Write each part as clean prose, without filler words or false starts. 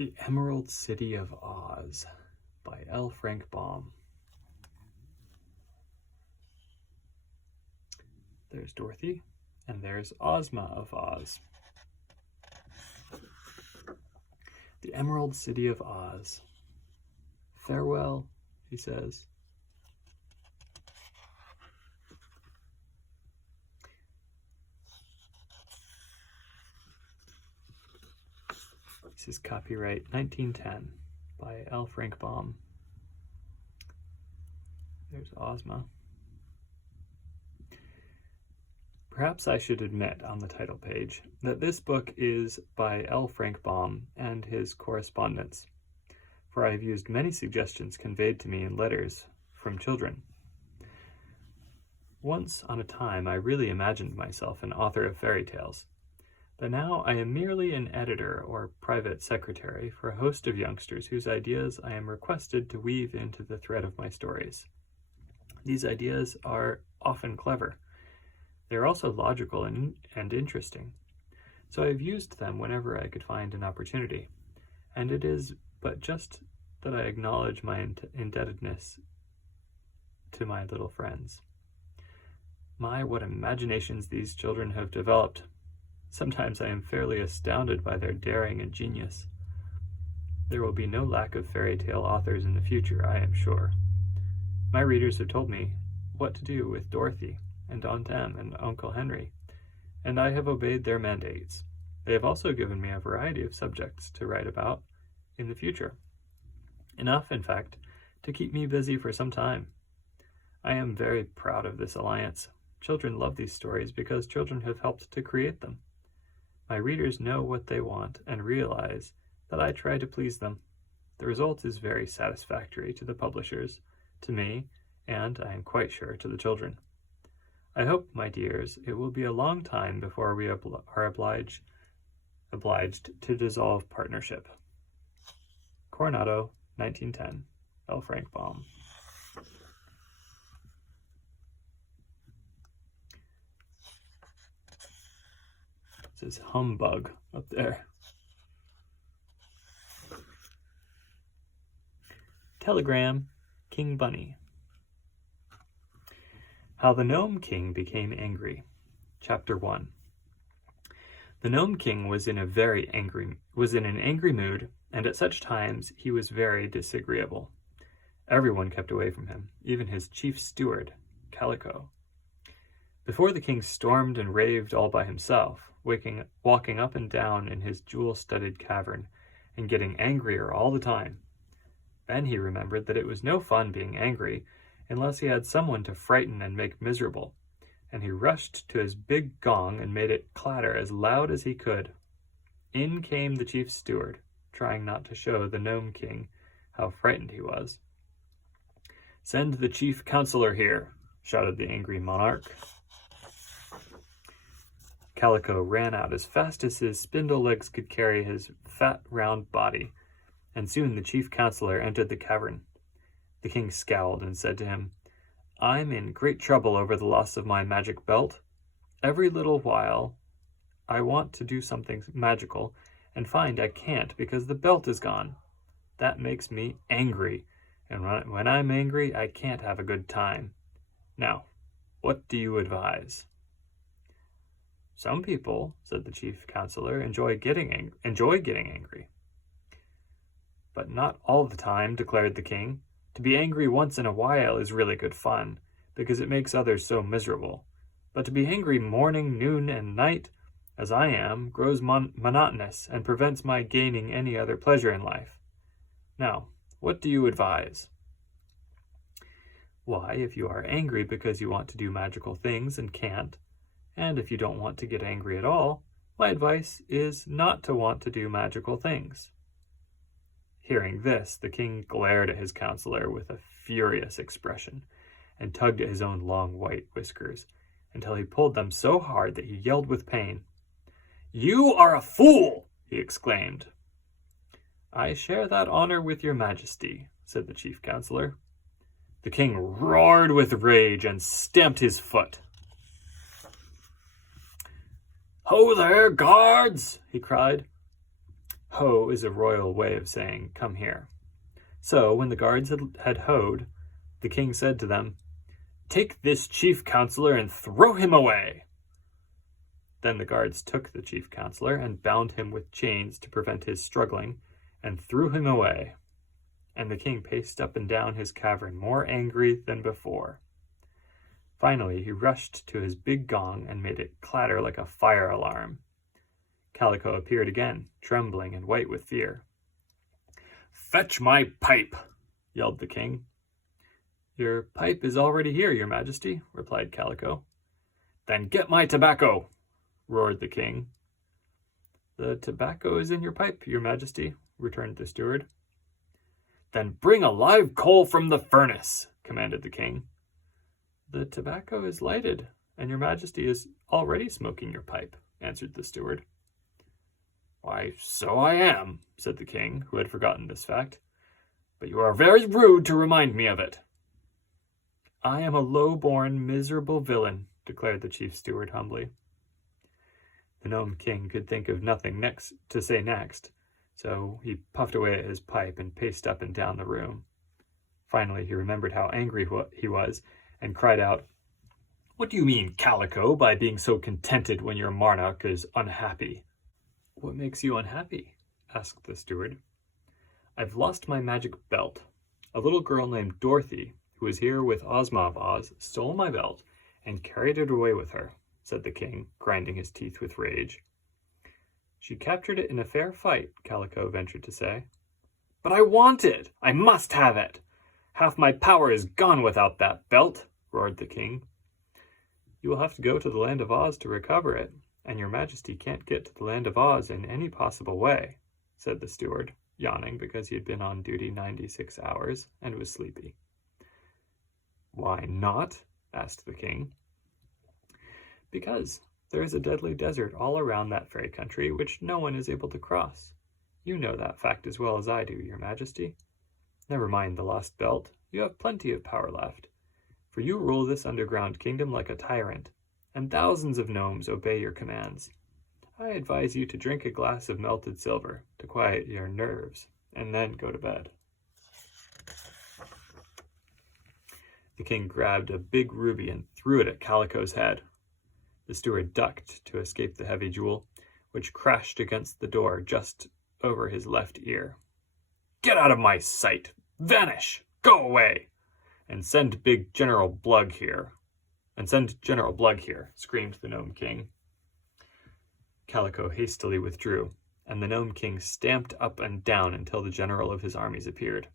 The Emerald City of Oz by L. Frank Baum. There's Dorothy, and there's Ozma of Oz. The Emerald City of Oz. Farewell, he says. This is copyright 1910 by L. Frank Baum. There's Ozma. Perhaps I should admit on the title page that this book is by L. Frank Baum and his correspondence, for I have used many suggestions conveyed to me in letters from children. Once on a time I really imagined myself an author of fairy tales, but now I am merely an editor or private secretary for a host of youngsters whose ideas I am requested to weave into the thread of my stories. These ideas are often clever. They are also logical and interesting, so I have used them whenever I could find an opportunity, and it is but just that I acknowledge my indebtedness to my little friends. My, what imaginations these children have developed! Sometimes I am fairly astounded by their daring and genius. There will be no lack of fairy tale authors in the future, I am sure. My readers have told me what to do with Dorothy and Aunt Em and Uncle Henry, and I have obeyed their mandates. They have also given me a variety of subjects to write about in the future. Enough, in fact, to keep me busy for some time. I am very proud of this alliance. Children love these stories because children have helped to create them. My readers know what they want and realize that I try to please them. The result is very satisfactory to the publishers, to me, and I am quite sure to the children. I hope, my dears, it will be a long time before we are obliged to dissolve partnership. Coronado, 1910, L. Frank Baum. This is Humbug up there. Telegram, King Bunny. How the Gnome King Became Angry. Chapter 1. The Gnome King was in an angry mood, and at such times he was very disagreeable. Everyone kept away from him, even his chief steward, Calico. Before the king stormed and raved all by himself, walking up and down in his jewel-studded cavern, and getting angrier all the time. Then he remembered that it was no fun being angry unless he had someone to frighten and make miserable, and he rushed to his big gong and made it clatter as loud as he could. In came the chief steward, trying not to show the Gnome King how frightened he was. "Send the chief counselor here," shouted the angry monarch. Calico ran out as fast as his spindle legs could carry his fat, round body, and soon the chief counselor entered the cavern. The king scowled and said to him, "I'm in great trouble over the loss of my magic belt. Every little while I want to do something magical and find I can't because the belt is gone. That makes me angry, and when I'm angry I can't have a good time. Now, what do you advise?" "Some people," said the chief counselor, enjoy getting angry. "But not all the time," declared the king. "To be angry once in a while is really good fun, because it makes others so miserable. But to be angry morning, noon, and night, as I am, grows monotonous and prevents my gaining any other pleasure in life. Now, what do you advise?" "Why, if you are angry because you want to do magical things and can't, and if you don't want to get angry at all, my advice is not to want to do magical things." Hearing this, the king glared at his counselor with a furious expression and tugged at his own long white whiskers until he pulled them so hard that he yelled with pain. "You are a fool!" he exclaimed. "I share that honor with your majesty," said the chief counselor. The king roared with rage and stamped his foot. "Ho there, guards!" he cried. Ho is a royal way of saying, come here. So when the guards had hoed, the king said to them, take this chief counselor and throw him away. Then the guards took the chief counselor and bound him with chains to prevent his struggling, and threw him away. And the king paced up and down his cavern more angry than before. Finally, he rushed to his big gong and made it clatter like a fire alarm. Calico appeared again, trembling and white with fear. Fetch my pipe, yelled the king. Your pipe is already here, your majesty, replied Calico. Then get my tobacco, roared the king. The tobacco is in your pipe, your majesty, returned the steward. Then bring a live coal from the furnace, commanded the king. The tobacco is lighted, and your majesty is already smoking your pipe, answered the steward. Why, so I am, said the king, who had forgotten this fact. But you are very rude to remind me of it. I am a low-born, miserable villain, declared the chief steward humbly. The Gnome King could think of nothing to say next, so he puffed away at his pipe and paced up and down the room. Finally, he remembered how angry he was, and cried out, What do you mean, Calico, by being so contented when your monarch is unhappy? What makes you unhappy? Asked the steward. I've lost my magic belt. A little girl named Dorothy, who was here with Ozma of Oz, stole my belt and carried it away with her, said the king, grinding his teeth with rage. She captured it in a fair fight, Calico ventured to say. But I want it! I must have it! Half my power is gone without that belt, roared the king. You will have to go to the land of Oz to recover it, and your majesty can't get to the land of Oz in any possible way, said the steward, yawning because he had been on duty 96 hours and was sleepy. Why not? Asked the king. Because there is a deadly desert all around that fairy country which no one is able to cross. You know that fact as well as I do, your majesty. Never mind the lost belt. You have plenty of power left, for you rule this underground kingdom like a tyrant, and thousands of gnomes obey your commands. I advise you to drink a glass of melted silver to quiet your nerves, and then go to bed. The king grabbed a big ruby and threw it at Calico's head. The steward ducked to escape the heavy jewel, which crashed against the door just over his left ear. Get out of my sight! Vanish! Go away! And send big General Blug here. Screamed the Gnome King. Calico hastily withdrew, and the Gnome King stamped up and down until the general of his armies appeared.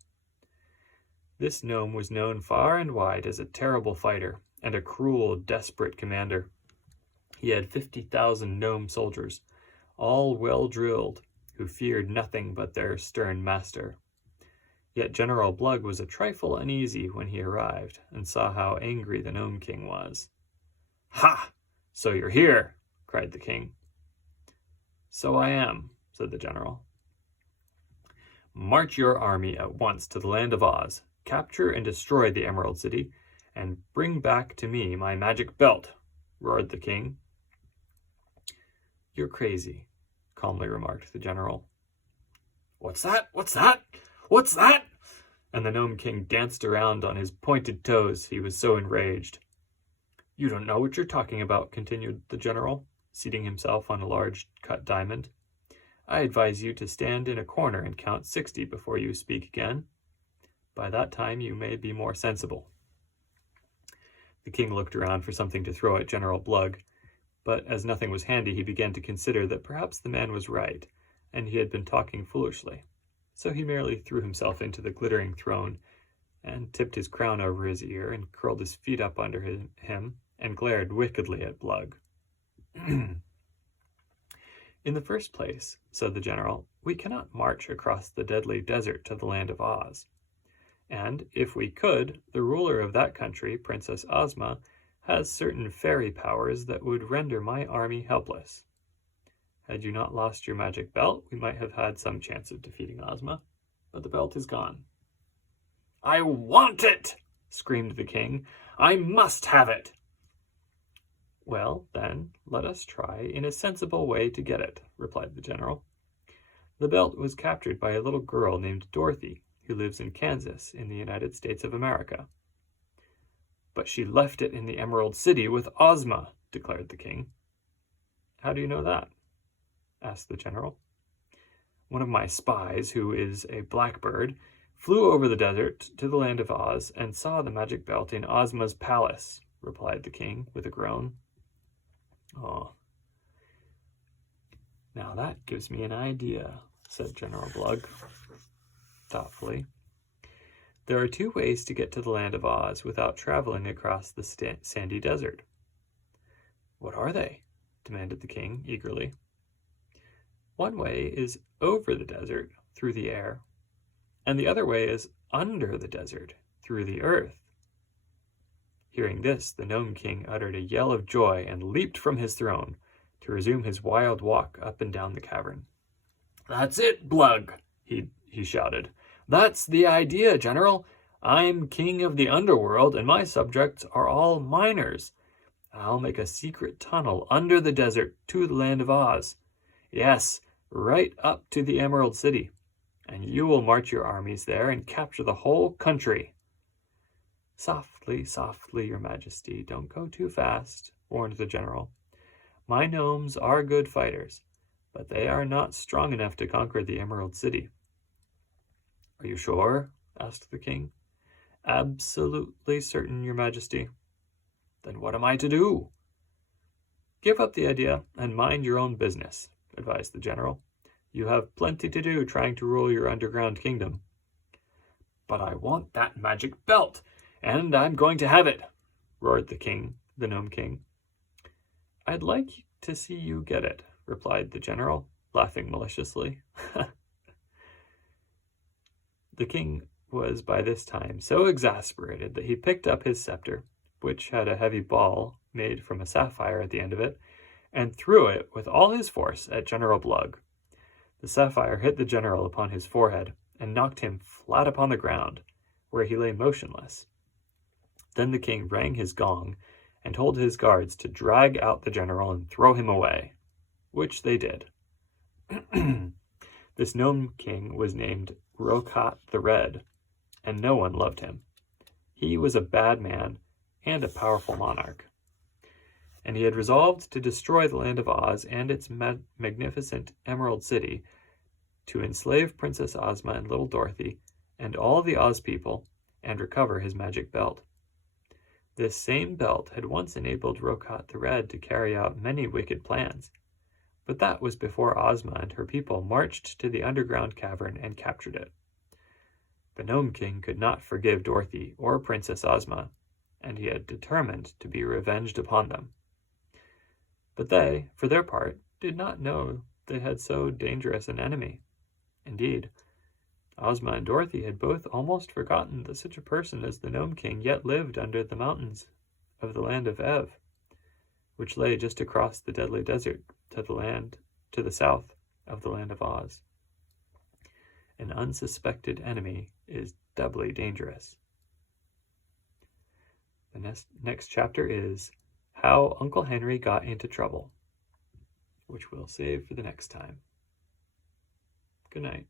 This gnome was known far and wide as a terrible fighter and a cruel, desperate commander. He had 50,000 gnome soldiers, all well drilled, who feared nothing but their stern master. Yet General Blug was a trifle uneasy when he arrived and saw how angry the Gnome King was. Ha! So you're here, cried the king. So I am, said the general. March your army at once to the land of Oz, capture and destroy the Emerald City, and bring back to me my magic belt, roared the king. You're crazy, calmly remarked the general. What's that? What's that? What's that? And the Gnome King danced around on his pointed toes, he was so enraged. You don't know what you're talking about, continued the general, seating himself on a large cut diamond. I advise you to stand in a corner and count 60 before you speak again. By that time you may be more sensible. The king looked around for something to throw at General Blug, but as nothing was handy, he began to consider that perhaps the man was right, and he had been talking foolishly. So he merely threw himself into the glittering throne and tipped his crown over his ear and curled his feet up under him and glared wickedly at Blug. In the first place, said the general, we cannot march across the deadly desert to the land of Oz. And if we could, the ruler of that country, Princess Ozma, has certain fairy powers that would render my army helpless. Had you not lost your magic belt, we might have had some chance of defeating Ozma, but the belt is gone. I want it! Screamed the king. I must have it! Well, then, let us try in a sensible way to get it, replied the general. The belt was captured by a little girl named Dorothy, who lives in Kansas in the United States of America. But she left it in the Emerald City with Ozma, declared the king. How do you know that? Asked the general. One of my spies, who is a blackbird, flew over the desert to the land of Oz and saw the magic belt in Ozma's palace, replied the king with a groan. Oh, now that gives me an idea, said General Blug thoughtfully. There are two ways to get to the land of Oz without traveling across the sandy desert. What are they? Demanded the king eagerly. One way is over the desert through the air, and the other way is under the desert through the earth. Hearing this, the Gnome King uttered a yell of joy and leaped from his throne to resume his wild walk up and down the cavern. That's it, Blug, he shouted. That's the idea, General. I'm king of the underworld, and my subjects are all miners. I'll make a secret tunnel under the desert to the land of Oz. Yes, right up to the Emerald City, and you will march your armies there and capture the whole country. Softly, softly, Your Majesty, don't go too fast, warned the general. My gnomes are good fighters, but they are not strong enough to conquer the Emerald City. Are you sure? Asked the king. Absolutely certain, Your Majesty. Then what am I to do? Give up the idea and mind your own business, advised the general. You have plenty to do trying to rule your underground kingdom. But I want that magic belt, and I'm going to have it, roared the Gnome King. I'd like to see you get it, replied the general, laughing maliciously. The king was by this time so exasperated that he picked up his scepter, which had a heavy ball made from a sapphire at the end of it, and threw it with all his force at General Blug. The sapphire hit the general upon his forehead and knocked him flat upon the ground, where he lay motionless. Then the king rang his gong and told his guards to drag out the general and throw him away, which they did. This Gnome King was named Rokat the Red, and no one loved him. He was a bad man and a powerful monarch, and he had resolved to destroy the land of Oz and its magnificent Emerald City, to enslave Princess Ozma and little Dorothy and all the Oz people, and recover his magic belt. This same belt had once enabled Rokat the Red to carry out many wicked plans, but that was before Ozma and her people marched to the underground cavern and captured it. The Gnome King could not forgive Dorothy or Princess Ozma, and he had determined to be revenged upon them. But they, for their part, did not know they had so dangerous an enemy. Indeed, Ozma and Dorothy had both almost forgotten that such a person as the Gnome King yet lived under the mountains of the land of Ev, which lay just across the deadly desert to the south of the land of Oz. An unsuspected enemy is doubly dangerous. The next chapter is How Uncle Henry Got into Trouble, which we'll save for the next time. Good night.